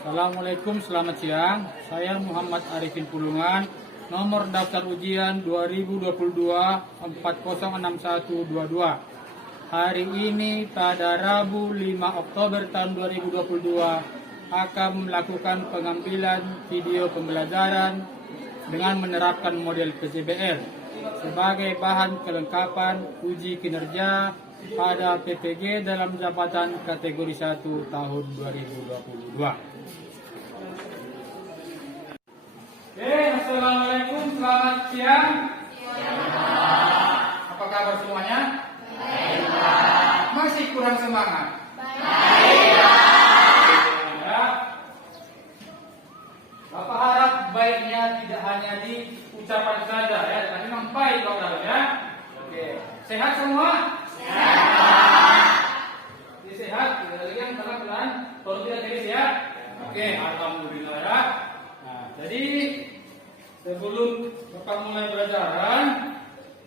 Assalamualaikum, selamat siang. Saya Muhammad Arifin Pulungan, nomor daftar ujian 2022 406122. Hari ini pada Rabu 5 Oktober tahun 2022 akan melakukan pengambilan video pembelajaran dengan menerapkan model PJBL sebagai bahan kelengkapan uji kinerja pada PPG dalam jabatan kategori 1 tahun 2022. Assalamualaikum, selamat siang. Apa kabar semuanya? Masih kurang semangat? Bapak harap baiknya tidak hanya di ucapan saja ya, tapi memang baik Bapak ya. Oke, sehat semua? Sehat, yang pelan-pelan, kalau tidak jadi sehat. Oke, alhamdulillah ya. Nah, jadi sebelum Bapak mulai pelajaran,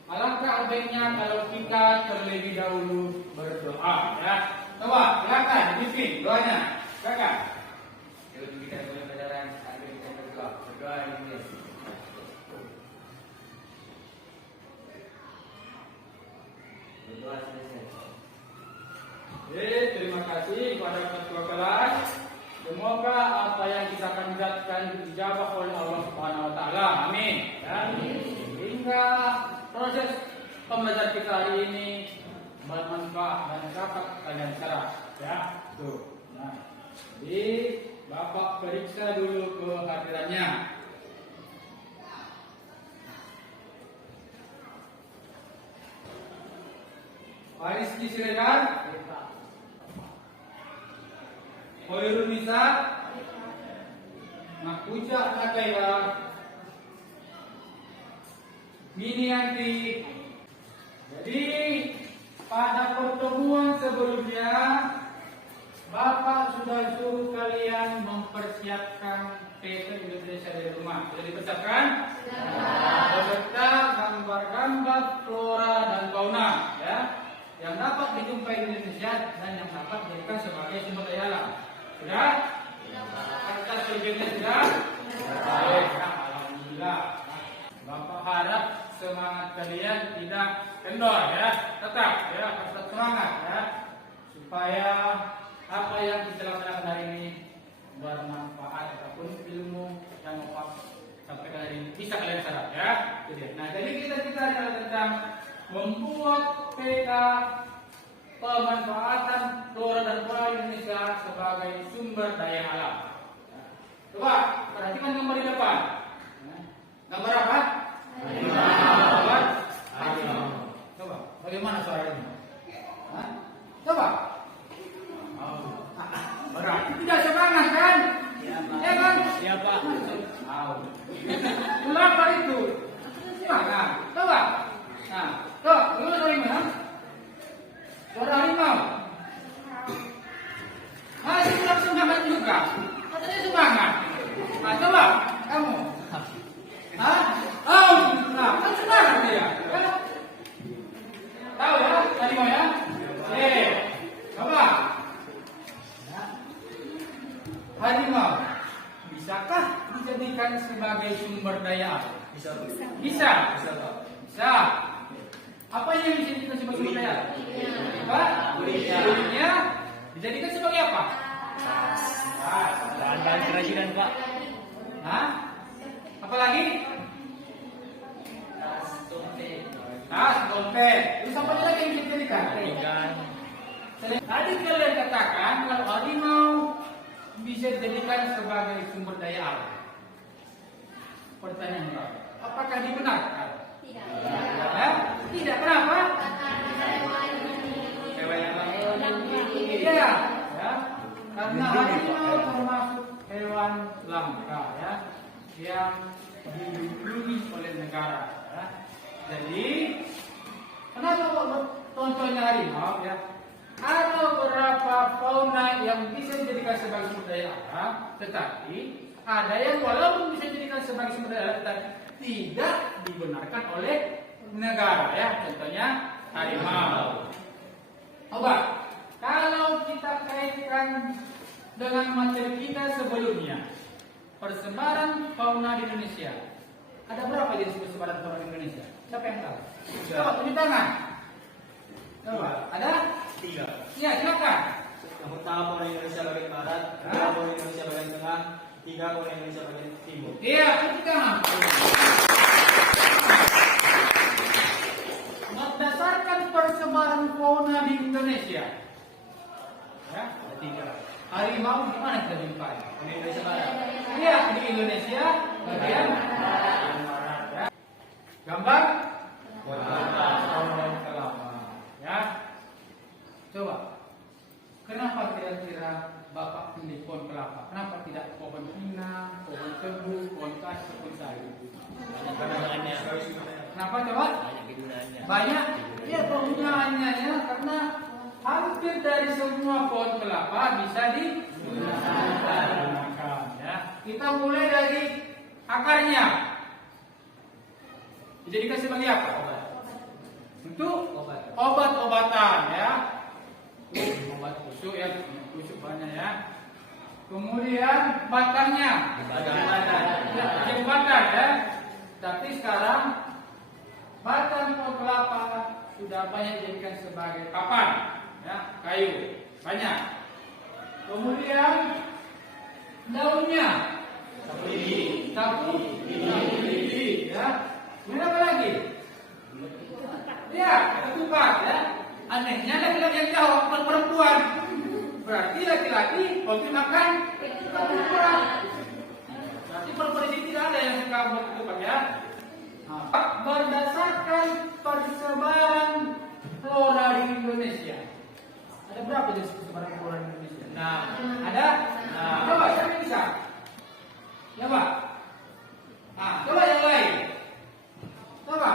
alangkah baiknya kalau kita terlebih dahulu berdoa ya. Coba, silakan dipimpin doanya. Silakan. Sebelum kita mulai pelajaran, mari kita berdoa. Berdoa ini. Berdoa selesai. Terima kasih kepada ketua kelas. Semoga apa yang kita akan ucapkan dijawab oleh Allah Subhanahu wa taala. Amin. Hingga proses pembelajaran kita hari ini bermanfaat dan dapat kalian serap ya. Tuh. Nah, jadi Bapak periksa dulu kehadirannya. Rizky Siregar, Hoirul Nisa, Makuja Nakaiwa, Minianti. Jadi pada pertemuan sebelumnya Bapak sudah suruh kalian mempersiapkan PT Indonesia di rumah. Sudah dipersiapkan? Beserta gambar-gambar flora dan fauna ya, yang dapat dijumpai di Indonesia dan yang dapat dijadikan sebagai sumber daya alam. Sudah? Kertas kerjanya sudah? Baik, alhamdulillah. Bapak harap semangat kalian tidak kendor ya, tetap ya, tetap semangat ya, supaya apa yang kita lakukan hari ini bermanfaat ataupun ilmu yang Bapak sampaikan hari ini bisa kalian serap ya. Nah, jadi kita adalah tentang membuat PK pemanfaatan flora dan fauna Indonesia sebagai sumber daya alam. Coba perhatikan gambar di depan. Gambar apa? Gambar harimau. Coba, bagaimana suaranya? Coba. Berarti tidak semangat kan? Ya kan? Ya Pak. Kenapa itu? Semangat. Coba. Nah, tuh, dulu dari mana? Suara harimau. Masih kurang semangat juga. Katanya semangat. Nah, coba kamu. Hah? Oh, nah, kan semangat dia. Kan? Tahu ya, harimau ya? Coba. Harimau, bisakah dijadikan sebagai sumber daya? Bisa. Apa yang bisa dijadikan sebagai sumber daya? Kulitnya dijadikan sebagai apa? Bahan kerajinan Pak. Hah? Apalagi? Tas, dompet. Terus apa lagi yang bisa dijadikan? Tadi kalian katakan kalau harimau bisa dijadikan sebagai sumber daya alam. Pertanyaan Bapak, apakah dibenarkan? Tidak. Kenapa? Iya, ya. Karena harimau termasuk hewan langka ya, yang dilindungi oleh negara. Ya. Jadi, kenapa kok contohnya harimau ya? Ada beberapa fauna yang bisa dijadikan sebagai sumber daya alam, tetapi ada yang walaupun bisa dijadikan sebagai sumber daya alam, tetapi tidak dibenarkan oleh negara ya. Contohnya harimau. Coba, kalau kita kaitkan dengan materi kita sebelumnya. persebaran fauna di Indonesia. Ada berapa jenis persebaran fauna di Indonesia? Siapa yang tahu? Coba tunjuk tangan. Coba, ada? 3. Ya, silakan. Yang pertama fauna Indonesia bagian barat, kedua fauna Indonesia bagian tengah, tiga fauna Indonesia bagian timur. Iya, tunjuk tangan. Berdasarkan persebaran fauna di Indonesia, ya, Ada 3. harimau di mana kita jumpai? Fauna Indonesia barat. Iya, di Indonesia bagian barat. Ya. Gambar pohon kelapa. Ya. Coba. Kenapa kira-kira Bapak pilih pohon kelapa? Kenapa tidak pohon pinang, pohon tebu, pohon kayu, pohon sayu? Kegunaannya. Kenapa coba? Banyak kegunaannya. Banyak. Ya, penggunaannya ya, karena hampir dari semua pohon kelapa bisa digunakan. Ya. Kita mulai dari akarnya. Dijadikan sebagai apa? Untuk Obat. obat-obatan ya. Obat kusuk ya, kusuk banyak ya. Kemudian batangnya, batang ya. Tapi sekarang batang pohon kelapa sudah banyak dijadikan sebagai papan ya, kayu banyak. Kemudian daunnya sapu lidi ya. Kemudian apa lagi? Ya, ketupat ya. Anehnya laki-laki yang jawab bukan perempuan. Berarti laki-laki hobi makan ketupat. Berarti perempuan di sini tidak ada yang suka buat ketupat ya. Nah, berdasarkan persebaran flora di Indonesia, ada berapa jenis persebaran flora di Indonesia? Nah, ada? Nah, coba siapa bisa? Ya Pak. Nah, coba yang lain. Coba.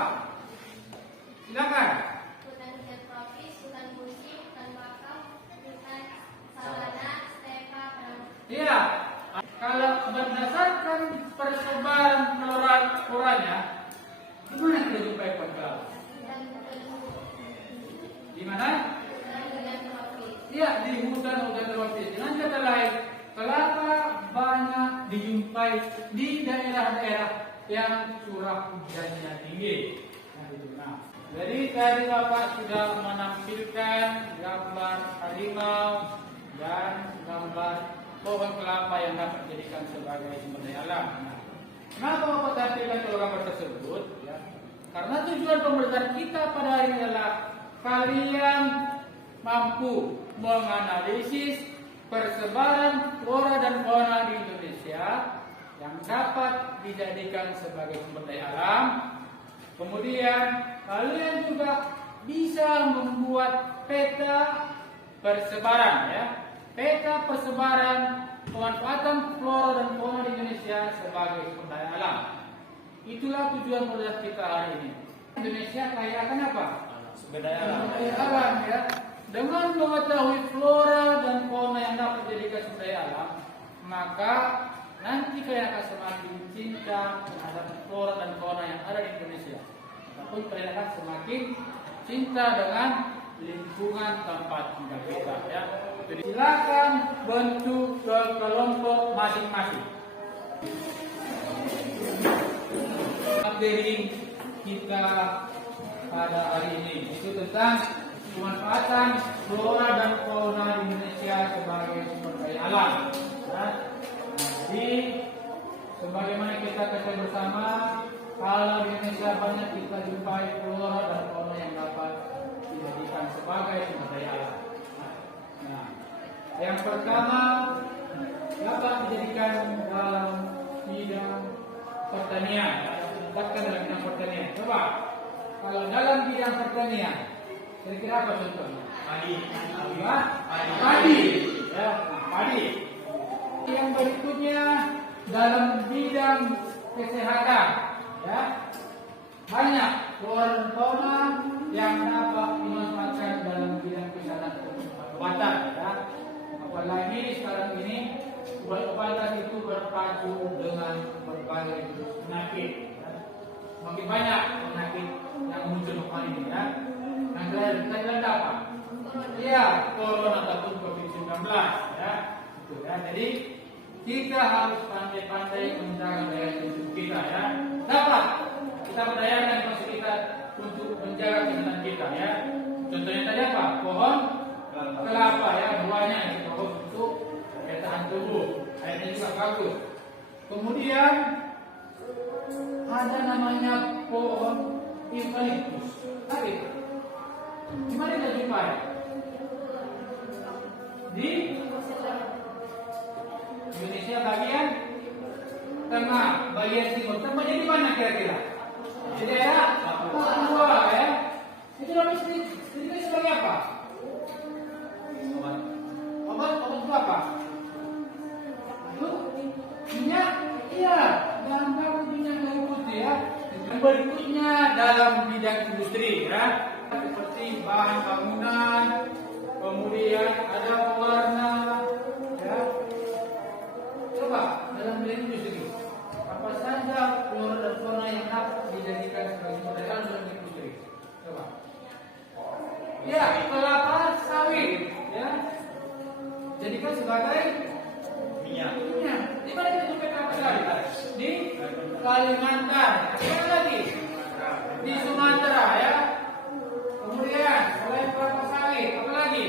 Silakan. Hutan hujan tropis, hutan musim, hutan bakau, hutan sabana, stepa, Iya. Kalau berdasarkan persebaran floranya, di mana kita jumpai pohon kelapa? hutan Di mana? hujan tropis. Iya, di hutan-hutan tropis. Dengan kata lain, kelapa banyak dijumpai di daerah-daerah yang curah hujannya tinggi. Nah, jadi tadi Bapak sudah menampilkan gambar harimau dan gambar pohon kelapa yang dapat dijadikan sebagai sumber daya alam. Nah, kenapa Bapak tampilkan kedua gambar tersebut? Ya, karena tujuan pembelajaran kita pada hari ini adalah kalian mampu menganalisis persebaran flora dan fauna di Indonesia yang dapat dijadikan sebagai sumber daya alam. Kemudian kalian juga bisa membuat peta persebaran ya. Peta persebaran pemanfaatan flora dan fauna di Indonesia sebagai sumber daya alam. Itulah tujuan pembelajaran kita hari ini. Indonesia kaya akan apa? Sumber daya alam. Sumber daya alam ya. Dengan mengetahui flora dan fauna yang dapat dijadikan sumber daya alam, maka nanti kalian akan semakin cinta terhadap flora dan fauna yang ada di Indonesia. Ataupun kalian akan semakin cinta dengan lingkungan tempat tinggal kita ya. Jadi silakan bentuk ke kelompok masing-masing. Materi kita pada hari ini itu tentang pemanfaatan flora dan fauna di Indonesia sebagai sumber daya alam. Ya. Jadi sebagaimana kita ketahui bersama, kalau di Indonesia banyak kita jumpai flora dan fauna yang dapat dijadikan sebagai sumber daya alam. Nah, yang pertama dapat dijadikan dalam bidang pertanian. Tempatkan dalam bidang pertanian. Coba, kalau dalam bidang pertanian, kira-kira apa contohnya? Padi. Padi. Ya, nah, padi. Yang berikutnya dalam bidang kesehatan, ya, banyak flora dan fauna yang dapat dimanfaatkan dalam bidang kesehatan obat-obatan, ya. Apalagi sekarang ini obat-obatan itu berpadu dengan berbagai penyakit. Ya. Makin banyak penyakit yang muncul kali ini, ya. Nah, kita bilang apa? Iya, corona ataupun COVID-19, ya. Itu, ya. Jadi Kita harus pandai-pandai menjaga daya tubuh kita ya. Dapat kita berdayakan konsep kita untuk menjaga kesehatan kita ya. Contohnya tadi apa? Pohon kelapa ya, buahnya itu bagus untuk daya tahan tubuh. Airnya juga bagus. Kemudian ada namanya pohon eukaliptus. Tapi di mana kita jumpai? Di Indonesia bagian tengah, bagian timur. Tempatnya di mana kira-kira? Di daerah Papua ya. Itu namanya sendiri sebagai apa? Obat itu apa? Itu minyak. Iya, dalam kamu minyak kayu putih ya. Dan berikutnya dalam bidang industri ya, seperti bahan bangunan, kemudian ada pewarna ya. Coba dalam bidang industri apa saja flora dan fauna yang dapat dijadikan sebagai modal dalam industri? Coba. Ya, kelapa sawit ya. Jadikan sebagai minyak. Di mana kita jumpai kelapa sawit? Di Kalimantan. Di mana lagi? Di Sumatera ya. Kemudian selain kelapa sawit, apa lagi?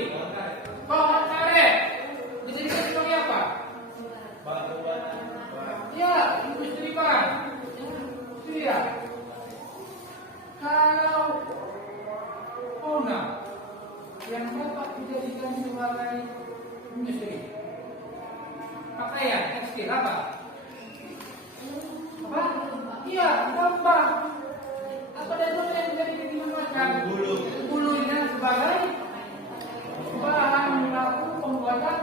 Pohon karet. Dijadikan sebagai apa? Ya, industri bahan. Itu dia. Kalau fauna yang dapat dijadikan sebagai industri, pakaian, tekstil apa? Apa? Iya, gambar. Apa dan yang menjadi macam bulunya sebagai bahan baku pembuatan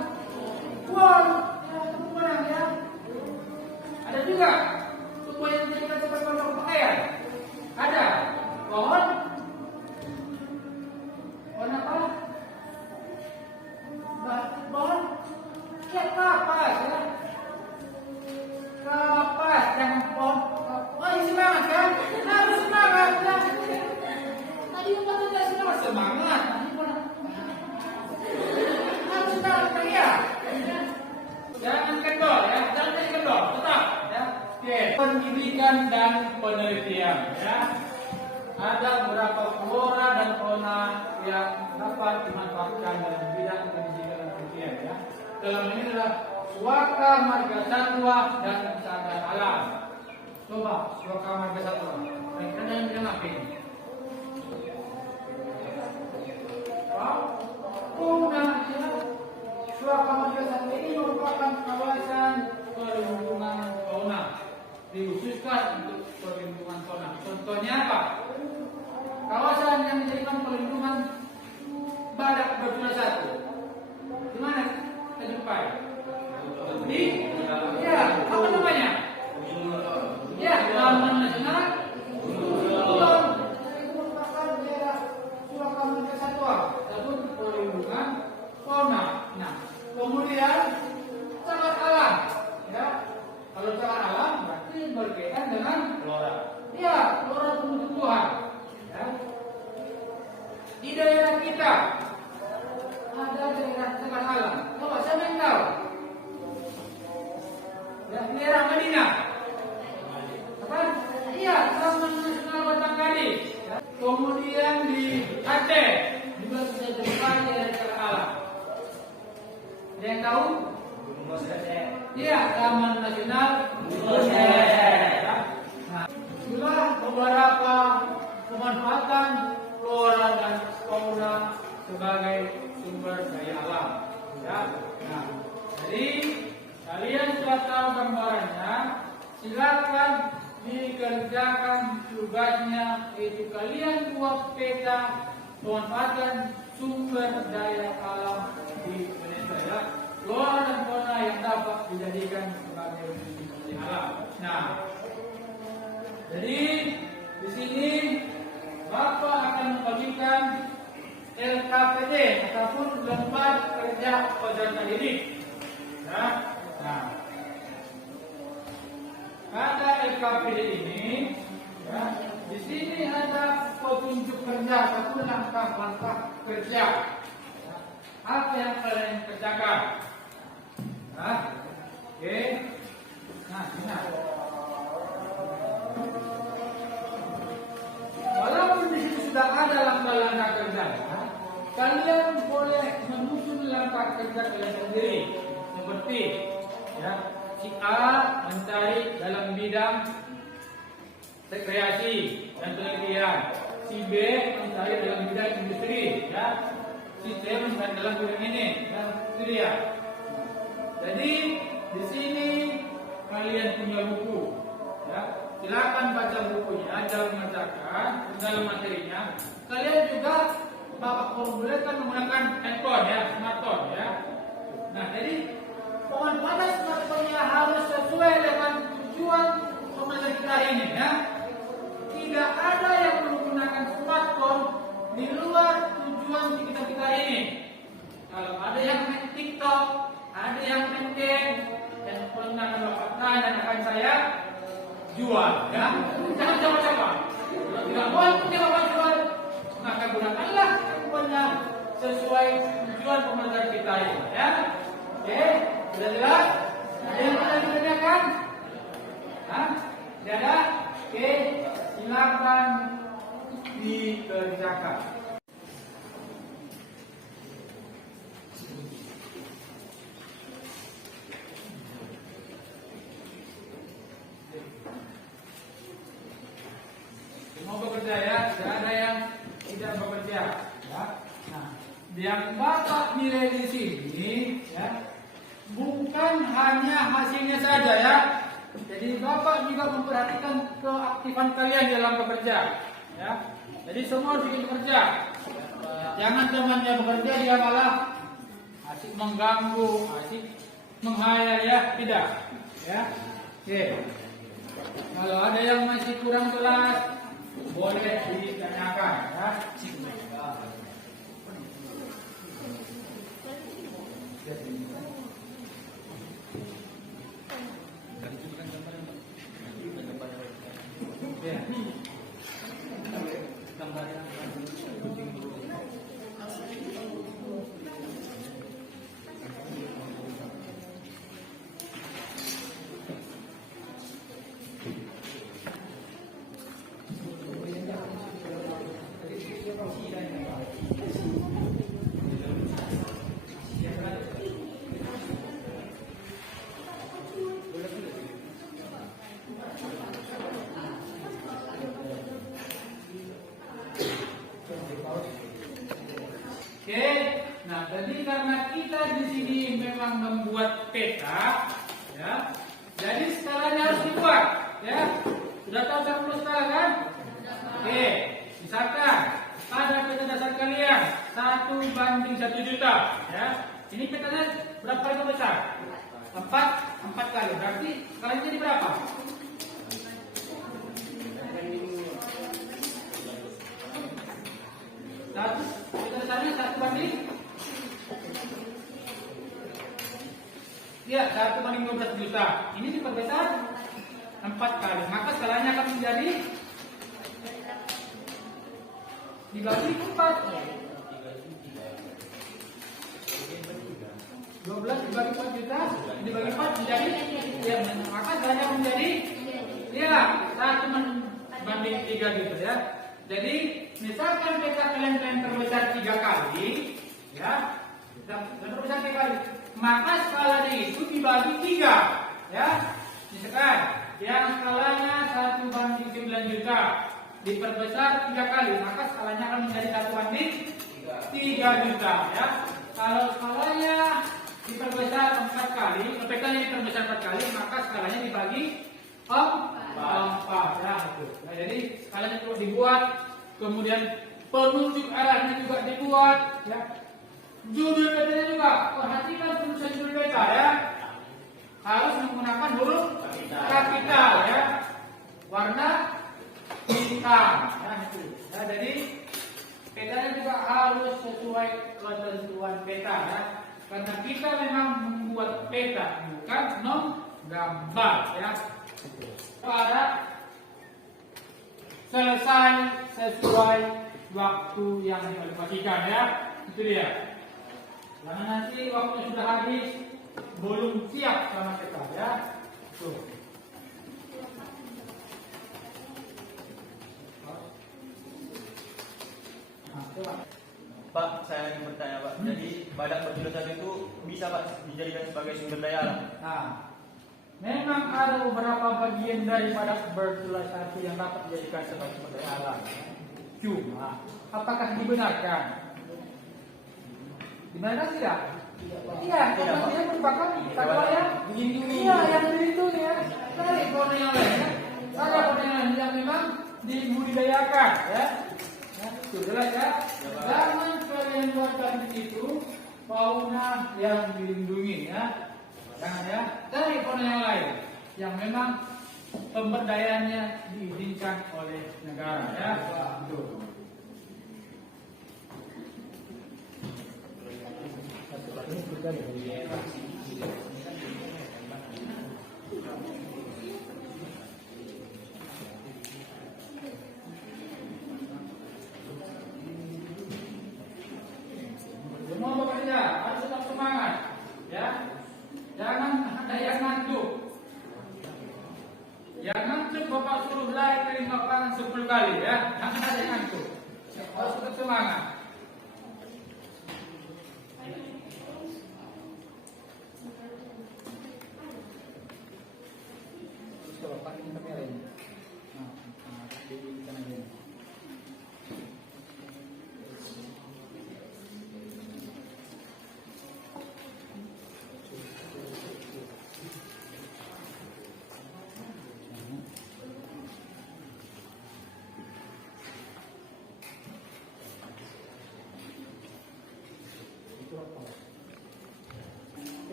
uang. Ya. Ada juga tumbuh yang dijadikan sebagai bahan pakaian. Ada pohon apa? Pohon kapas ya. Kapas yang pohon. Oh, ini semangat kan? Harus semangat ya. Tadi udah tidak semangat. Harus semangat ya. Jangan kendor ya, jangan kendor, tetap ya. Oke, pendidikan dan penelitian ya. Ada beberapa flora dan fauna yang dapat dimanfaatkan dalam bidang pendidikan dan penelitian ya. Dalam ini adalah suaka marga satwa dan cagar alam. Coba suaka marga satwa. Mereka yang bilang apa ini? Wow, fauna ya. Suaka marga satwa ini merupakan kawasan perlindungan fauna, dikhususkan untuk perlindungan fauna. Contohnya apa? Kawasan yang dijadikan perlindungan badak bercula satu. Di mana kita jumpai? Di ya, apa namanya? Ya, Taman Nasional Gunung. Itu merupakan daerah suaka marga satwa ataupun perlindungan fauna. Nah, kemudian cagar alam, ya. Kalau cagar alam berarti berkaitan dengan flora. Ya, flora tumbuh-tumbuhan. Ya. Di daerah kita ada daerah cagar alam. Coba siapa yang tahu? Ya, daerah Madinah. Apa? Iya, Taman Nasional Batanghari. Ya. Kemudian di Aceh juga bisa jumpai daerah cagar alam. Ada yang tahu? Iya, Taman Nasional Nah, itulah beberapa pemanfaatan flora dan fauna sebagai sumber daya alam. Ya. Nah, jadi kalian sudah tahu gambarannya. Silakan dikerjakan tugasnya, yaitu kalian buat peta pemanfaatan sumber daya alam di Indonesia ya. Flora dan fauna yang dapat dijadikan sebagai sumber daya alam. Nah, jadi di sini Bapak akan membagikan LKPD ataupun lembar kerja peserta didik. Ya. Nah, pada LKPD ini, ya, di sini ada petunjuk kerja ataupun langkah-langkah kerja. Ya. Apa yang kalian kerjakan? Ya. Oke. Nah, ingat. Walaupun di situ sudah ada langkah-langkah kerja, kalian boleh menyusun langkah kerja kalian sendiri. Seperti ya, si A mencari dalam bidang rekreasi dan penelitian, si B mencari dalam bidang industri, ya, si C mencari dalam bidang ini, ya, itu dia. Jadi di sini kalian punya buku, ya, silakan baca bukunya, jangan membacakan dalam materinya. Kalian juga Bapak perbolehkan menggunakan handphone, ya, smartphone, ya. Nah, jadi pohon pada smartphone-nya harus sesuai dengan tujuan pembelajaran kita ini, ya. Tidak ada yang menggunakan smartphone di luar tujuan kita ini. Kalau ada yang main TikTok, ada yang main game, dan pernah dan akan saya jual, ya. Jangan coba-coba. Tidak boleh coba jual, maka gunakanlah handphonenya sesuai tujuan pembelajaran kita ini, ya. Oke, sudah jelas? Ada yang tidak dikerjakan? Hah? Tidak ada? Oke, silakan dikerjakan. Mau bekerja, ya, tidak ada yang tidak bekerja, ya. Nah, yang Bapak nilai di sini, ya, bukan hanya hasilnya saja, ya. Jadi Bapak juga memperhatikan keaktifan kalian dalam bekerja, ya. Jadi semua harus ingin bekerja. Jangan temannya bekerja dia malah asik mengganggu, asik menghayal, ya, tidak, ya. Oke. Kalau ada yang masih kurang jelas, boleh ditanyakan, ya. Oke, nah jadi karena kita di sini memang membuat peta, ya, jadi skalanya harus dibuat, ya. Sudah tahu 10 skala, kan? Oke, misalkan ada peta dasar kalian 1:1 juta, ya. Ini petanya berapa kali besar? 4 kali. Berarti skalanya jadi berapa? Peta dasarnya 1:, ya, 1:12 juta. Ini diperbesar 4 kali. Maka skalanya akan menjadi dibagi 4. 12 dibagi 4 juta dibagi 4 menjadi, ya, maka skalanya menjadi, ya, 1:3 gitu, ya. Jadi misalkan peta kalian terbesar 3 kali, ya, dan terbesar 3 kali, maka skalanya itu dibagi 3, ya. Misalkan yang skalanya 1:9 juta diperbesar 3 kali, maka skalanya akan menjadi 1:3 juta, ya. Kalau skalanya diperbesar 4 kali, petanya diperbesar 4 kali, maka skalanya dibagi 4, ya, itu. Nah, jadi skalanya perlu dibuat, kemudian penunjuk arahnya juga dibuat, ya. Judul petanya juga, perhatikan tulisan judul peta, ya, harus menggunakan huruf kapital, ya, warna hitam, ya, itu. Ya, jadi petanya juga harus sesuai ketentuan peta, ya, karena kita memang membuat peta, bukan gambar, ya. Pada selesai sesuai waktu yang dialokasikan, ya, itu dia. Karena nanti waktu sudah habis, belum siap sama kita ya. Tuh. Nah, coba. Pak, saya ingin bertanya Pak. Jadi badak berfilosofi itu bisa Pak dijadikan sebagai sumber daya alam? Nah, memang ada beberapa bagian daripada berfilosofi yang dapat dijadikan sebagai sumber daya alam. Cuma, apakah dibenarkan? Dibenarkan tidak? Iya, karena dia merupakan satwa yang dilindungi. Iya, yang dilindungi ya. Dari fauna yang lain ya. Ada fauna yang lain yang memang dibudidayakan ya. Ya, sudah ya. Jangan kalian buatkan di situ fauna yang dilindungi ya. Jangan ya. Dari fauna yang lain yang memang pemberdayaannya diizinkan oleh negara ya. Tuh. Semua bekerja, harus tetap semangat, ya. Jangan ada yang ngantuk. Yang ngantuk Bapak suruh lari keliling lapangan 10 kali, ya. Jangan ada yang ngantuk. Harus tetap semangat. Coba pakai kamera ini. Nah, di sana ini.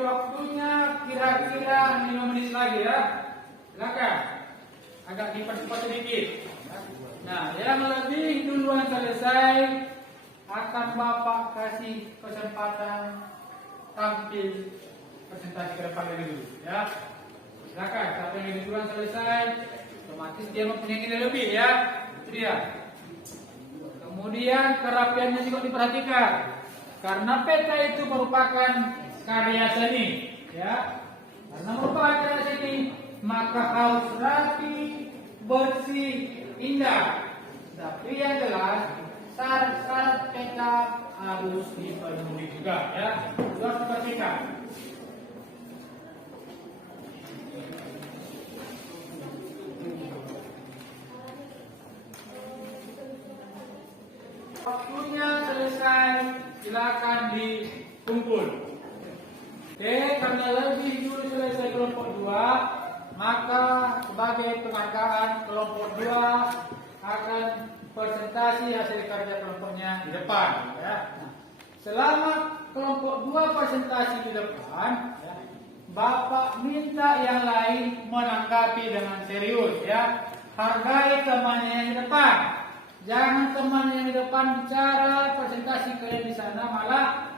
Waktunya kira-kira 5 menit lagi ya. Silakan. Agak dipercepat sedikit. Nah, yang lebih duluan selesai akan Bapak kasih kesempatan tampil presentasi ke depan lebih dulu ya. Silakan, siapa yang lebih duluan selesai, otomatis dia mempunyai nilai lebih ya. Itu dia. Kemudian kerapiannya juga diperhatikan. Karena peta itu merupakan karya seni ya. Karena merupakan karya seni, maka harus rapi, bersih, indah. Tapi yang jelas syarat-syarat peta harus dipenuhi juga ya. Itu harus diperhatikan. Waktunya selesai, silakan dikumpul. Oke, karena lebih dulu selesai kelompok 2, maka sebagai penghargaan kelompok 2 akan presentasi hasil kerja kelompoknya di depan. Ya. Nah, selama kelompok 2 presentasi di depan, ya, Bapak minta yang lain menanggapi dengan serius. Ya. Hargai temannya yang di depan. Jangan teman yang di depan bicara, presentasi kalian di sana malah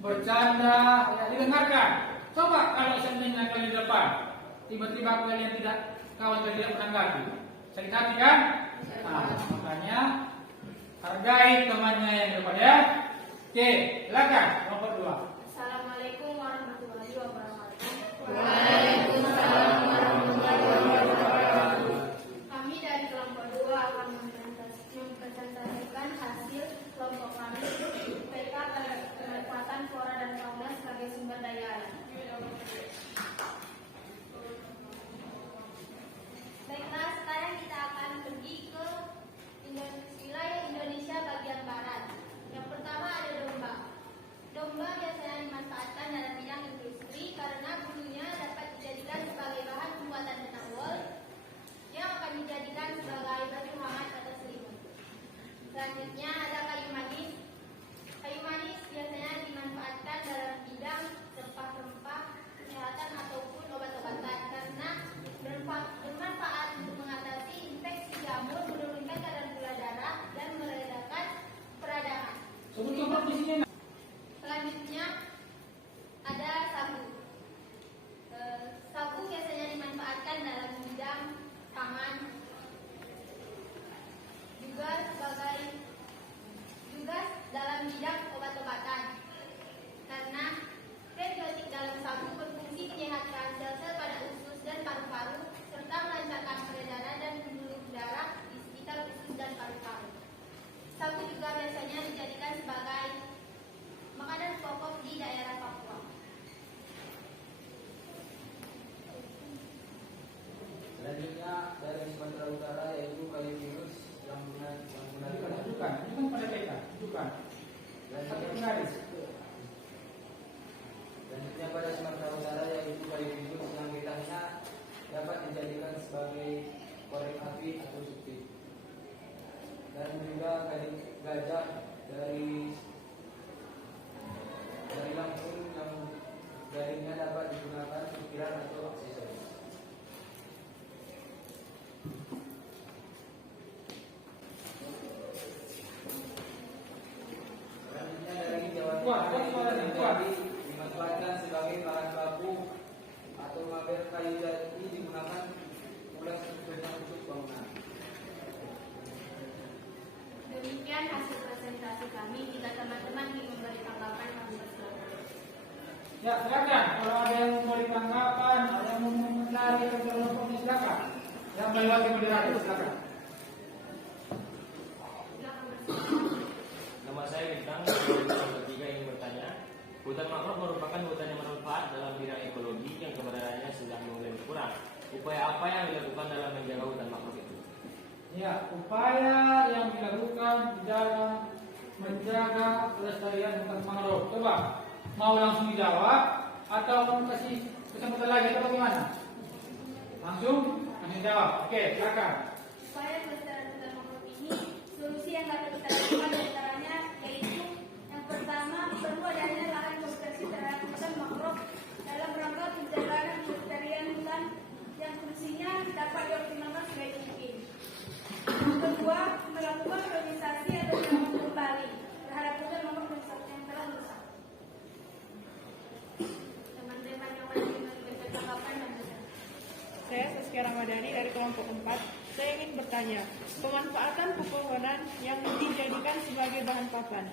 bercanda, ya didengarkan. Coba kalau seandainya kalian di depan, tiba-tiba kalian tidak, kawan kalian tidak menanggapi, sakit hati kan? Nah, makanya hargai temannya yang di depan ya. Oke, silakan nomor 2. Assalamualaikum warahmatullahi wabarakatuh. Waalaikumsalam warahmatullahi wabarakatuh. Kami dari kelompok 2 akan mempresentasikan hasil kelompok kami PK pemanfaatan flora dan fauna sebagai sumber daya alam. Baiklah, sekarang kita akan pergi ke wilayah Indonesia bagian barat. Yang pertama ada domba. Domba biasanya dimanfaatkan dalam bidang industri karena bulunya dapat dijadikan gadis. Selanjutnya pada Sumatera Utara yaitu kayu bibut yang getahnya dapat dijadikan sebagai korek api atau supit. Dan juga kayu gajah dari langsung yang garingnya dapat digunakan ukiran atau aksesoris. Selanjutnya dari Jawa Timur dimanfaatkan sebagai bahan baku atau mabel kayu jati digunakan ulas untuk bangunan. Demikian hasil presentasi kami. Jika teman-teman ingin memberi tanggapan, kami bersilakan. Ya, silakan. Kalau ada yang mau ditanggapan, ada yang mau mencari ke kelompoknya, silakan. Yang melewati moderator, silakan. Silakan bersilakan. Nama saya Bintang, dari tahun ketiga ingin bertanya. Hutan mangrove merupakan hutan yang bermanfaat dalam bidang ekologi yang keberadaannya sudah mulai berkurang. Upaya apa yang dilakukan dalam menjaga hutan mangrove itu? Ya, upaya yang dilakukan di dalam menjaga kelestarian hutan mangrove. Coba, mau langsung dijawab atau mau kasih kesempatan lagi atau bagaimana? Langsung jawab. Oke, silakan. Supaya kelestarian hutan mangrove ini, solusi yang dapat kita lakukan diantaranya yaitu yang pertama, perlu adanya lahan konservasi terhadap hutan mangrove dalam rangka penjagaan kelestarian hutan yang fungsinya dapat dioptimalkan sebaik mungkin. Yang kedua, melakukan organisasi atau penanaman kembali terhadap hutan mangrove yang telah rusak. Teman-teman yang masih memberikan tanggapan dan pesan. Saya Saskia Ramadhani dari kelompok 4. Saya ingin bertanya, pemanfaatan pepohonan yang dijadikan sebagai bahan papan.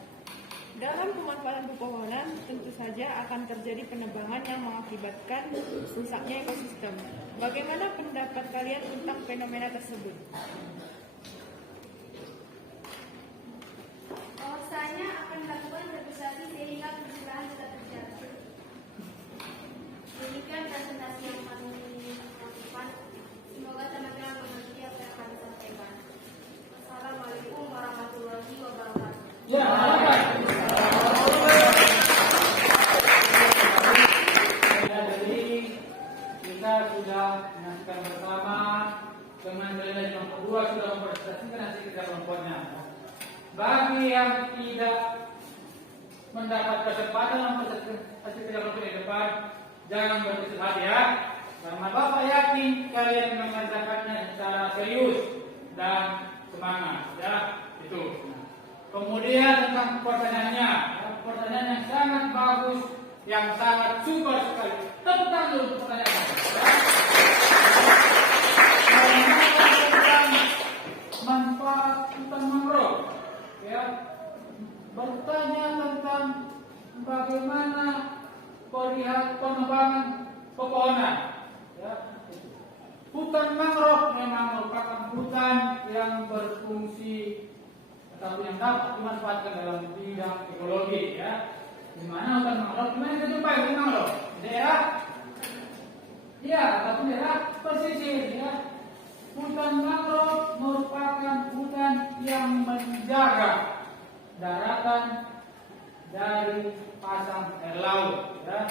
Dalam pemanfaatan pepohonan, tentu saja akan terjadi penebangan yang mengakibatkan rusaknya ekosistem. Bagaimana pendapat kalian tentang fenomena tersebut? Bahwasanya akan dilakukan revitalisasi sehingga perusahaan tidak terjadi. Demikian presentasi yang kami lakukan. Semoga teman-teman mengerti apa yang kami sampaikan. Wassalamualaikum warahmatullahi wabarakatuh. Ya, silakan. Ya, jadi kita sudah menyaksikan bersama teman-teman dari kelompok 2 sudah mempresentasikan hasil kerja kelompoknya. Bagi yang tidak mendapat kesempatan mempresentasikan hasil kerja kelompok di depan, jangan berkecil hati ya. Karena Bapak yakin kalian mengerjakannya secara serius dan semangat ya. Itu. Kemudian tentang pertanyaannya, ya, pertanyaan yang sangat bagus, yang sangat super sekali. Tentang dulu pertanyaannya. Ya. Tentang manfaat hutan mangrove, ya. Bertanya tentang bagaimana melihat penebangan pepohonan. Ya. Hutan mangrove memang merupakan hutan yang berfungsi atau yang dapat dimanfaatkan dalam bidang ekologi ya. Di mana hutan mangrove, di mana kita jumpai hutan mangrove? Daerah, ya, ataupun daerah pesisir ya. Hutan mangrove merupakan hutan yang menjaga daratan dari pasang air laut ya.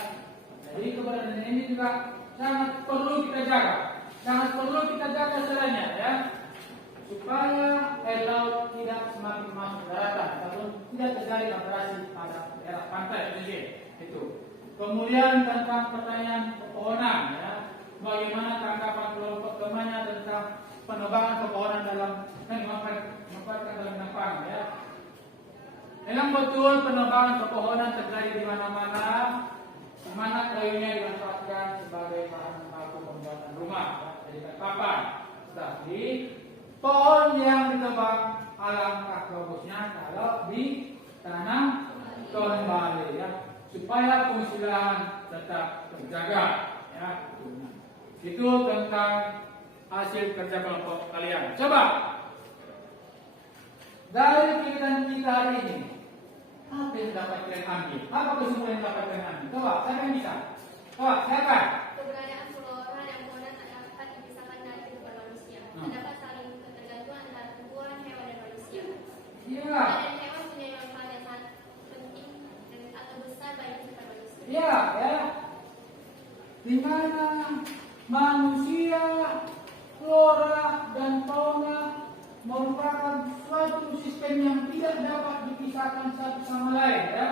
Jadi keberadaan ini juga sangat perlu kita jaga, sangat perlu kita jaga selanya ya, supaya air laut tidak semakin masuk ke daratan ataupun tidak terjadi abrasi pada daerah pantai pesisir itu. Kemudian tentang pertanyaan pepohonan ya, bagaimana tanggapan kelompok temannya tentang penebangan pepohonan dalam memanfaatkan dalam bidang pangan ya. Memang betul penebangan pepohonan terjadi di mana-mana, di mana kayunya dimanfaatkan sebagai bahan baku pembuatan rumah, ya, jadikan papan. Tapi pohon yang ditebang alangkah bagusnya kalau ditanam kembali ya, supaya fungsi lahan tetap terjaga ya. Itu tentang hasil kerja kelompok kalian. Coba dari kegiatan kita hari ini, apa yang dapat kalian ambil? Apa kesimpulan yang dapat kalian ambil? Coba, siapa yang bisa? Coba, siapa? Keberadaan flora dan fauna tak dapat dipisahkan dari kehidupan manusia. Terdapat saling ketergantungan antara tumbuhan, hewan, dan manusia. Iya. Dan hewan punya manfaat yang sangat penting manusia, flora, dan fauna merupakan suatu sistem yang tidak dapat dipisahkan satu sama lain, ya.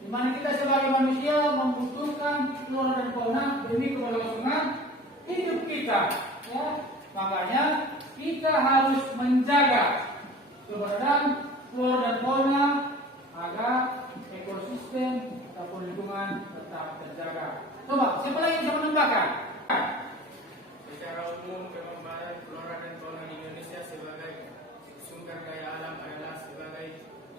Di mana kita sebagai manusia membutuhkan flora dan fauna demi keberlangsungan hidup kita, ya. Makanya kita harus menjaga keberadaan flora dan fauna agar ekosistem ataupun lingkungan tetap terjaga. Coba, siapa lagi yang bisa menambahkan? Secara umum, kememparan flora dan fauna di Indonesia sebagai sumber daya alam adalah sebagai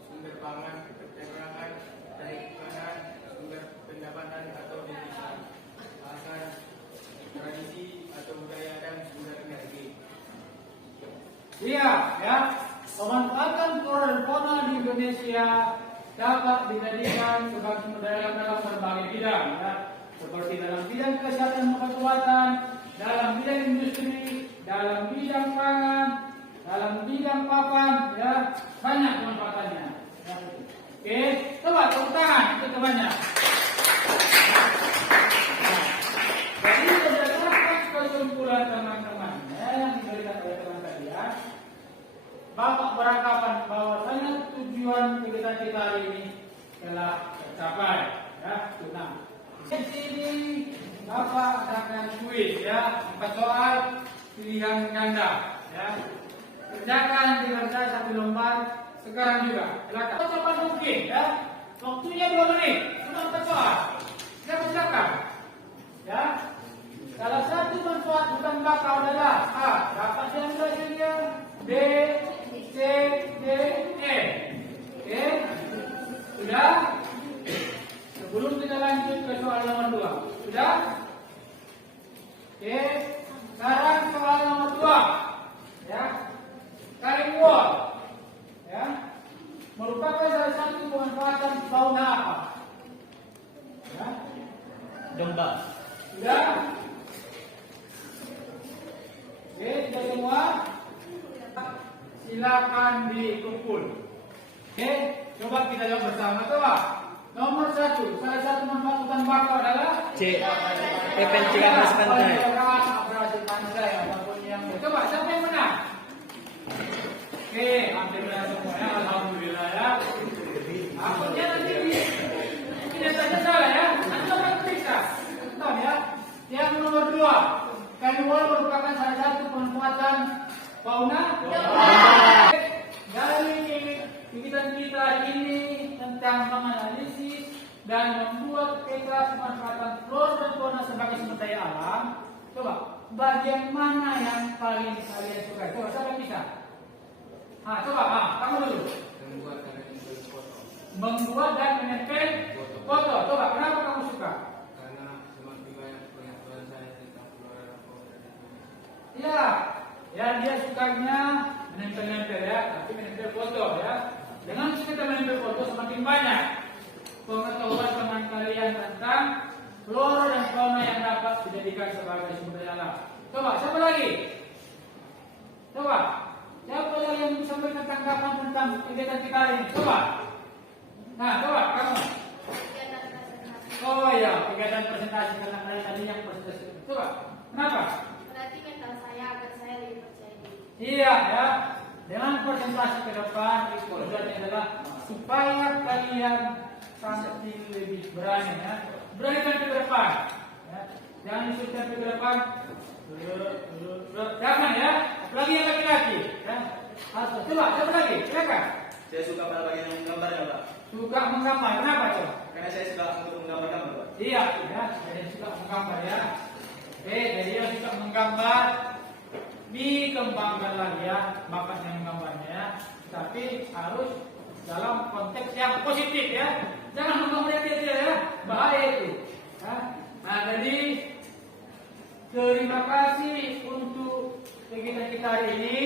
sumber pangan, peternakan, perikanan, sumber pendapatan atau devisa, bahkan tradisi atau budaya dan sumber energi. Iya, ya. Pemanfaatan flora dan fauna di Indonesia dapat dijadikan sebagai sumber daya alam dalam berbagai bidang, ya. Seperti dalam bidang kesehatan dan perawatan, dalam bidang industri, dalam bidang pangan, dalam bidang papan, ya, banyak pemanfaatannya. Ya. Oke, coba tepuk tangan untuk temannya. Jadi berdasarkan kesimpulan teman-teman, ya, yang diberikan oleh teman tadi, ya, Bapak beranggapan bahwasanya tujuan kegiatan kita hari ini telah tercapai, ya, tunang. Di sini Bapak akan kuis, ya, 4 soal pilihan ganda, ya. Kerjakan dengan cara 1 lembar sekarang juga. Silakan. Cepat mungkin, ya. Waktunya 2 menit. Cuma 4 soal. Siapa silakan? Ya. Salah satu manfaat hutan bakau adalah A. Dapat diambil hasilnya, B, C, D, E. Oke. Sudah? Sebelum kita lanjut ke soal nomor 2. Sudah? Oke. Sekarang soal nomor 2. Ya. Karing wall. Ya. Merupakan salah satu pemanfaatan fauna apa? Ya. Domba. Sudah? Oke, sudah semua? Silakan dikumpul. Oke, coba kita jawab bersama, coba. Nomor 1, salah satu manfaat hutan bakau adalah C. Pencegah pantai. Operasi pantai apapun yang coba siapa yang menang? Oke, hampir menang semuanya, alhamdulillah, ya. Akhirnya nanti tidak saja salah, ya. Nanti coba periksa. Contoh, ya. Yang nomor 2, kain wol merupakan salah satu pemanfaatan fauna. Dari kegiatan kita ini tentang menganalisis dan membuat peta pemanfaatan flora dan fauna sebagai sumber daya alam. Coba, bagian mana yang paling kalian suka? Coba, siapa yang bisa? Coba, kamu dulu. Membuat dan menempel foto. Membuat dan menempel foto. Coba, kenapa kamu suka? Karena semakin banyak pengetahuan saya tentang flora dan fauna di Indonesia. Iya, ya dia sukanya menempel-nempel, ya, tapi menempel foto, ya. Dengan kita menempel foto semakin banyak pengetahuan teman kalian tentang flora dan fauna yang dapat dijadikan sebagai sumber daya alam. Coba, siapa lagi? Coba, siapa lagi yang bisa memberikan tanggapan tentang kegiatan kita hari ini? Coba. Nah, coba kamu. Kegiatan presentasi. Oh iya, kegiatan presentasi karena kalian tadi yang presentasi. Coba, kenapa? Berarti mental saya agar saya lebih percaya diri. Iya, ya. Dengan presentasi ke depan tujuannya adalah supaya kalian tampil lebih berani, ya. Berani tampil ke depan, ya. Jangan disuruh tampil ke depan. Jangan, ya. Apalagi yang laki-laki, ya. Harus. Coba, siapa lagi? Silakan. Saya suka pada bagian yang menggambarnya, Pak. Suka menggambar. Kenapa, coba? Karena saya suka untuk menggambar-gambar, Pak. Iya, ya. Jadi suka menggambar, ya. Oke, jadi yang suka menggambar dikembangkan lagi, ya, bakatnya menggambarnya, ya. Tapi harus dalam konteks yang positif, ya. Jangan menggambar dia, ya. Bahaya itu. Ya. Nah, jadi terima kasih untuk kegiatan kita hari ini.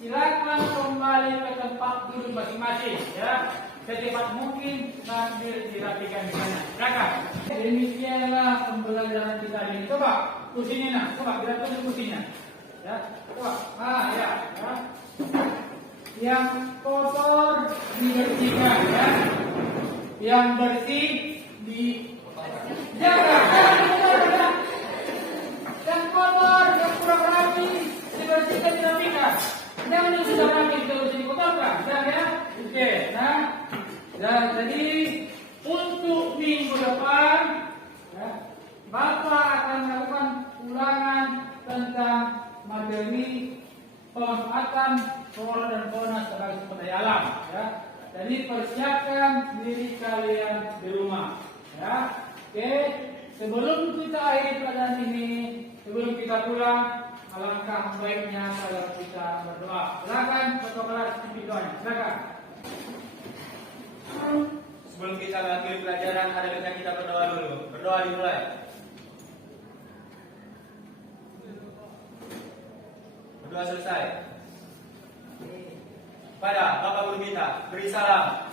Silakan kembali ke tempat duduk masing-masing, ya. Secepat mungkin sambil dirapikan di sana. Silakan. Demikianlah pembelajaran kita hari ini. Coba kursinya, coba kita tunjuk kursinya. Ya, coba. Ya. Yang kotor dibersihkan, ya. Yang bersih dijaga. Jangan Jangan yang sudah rapi terus dikotorkan, ya? Oke, nah, jadi untuk minggu depan, ya, Bapak akan melakukan ulangan tentang materi pemanfaatan flora dan fauna sebagai sumber daya alam, ya. Jadi persiapkan diri kalian di rumah, ya. Oke, sebelum kita akhiri pelajaran ini, sebelum kita pulang, alangkah baiknya kalau kita berdoa. Silakan ketua kelas pimpin doanya. Silakan. Sebelum kita mengakhiri pelajaran, ada baiknya kita berdoa dulu. Berdoa dimulai. Berdoa selesai. Pada Bapak Guru kita, beri salam.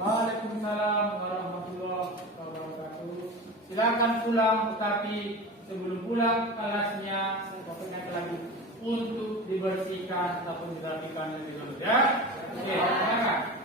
Waalaikumsalam warahmatullahi wabarakatuh. Silakan pulang, tetapi sebelum pulang kelasnya pokoknya lagi untuk dibersihkan ataupun dirapikan lebih dulu, ya. Oke, silakan.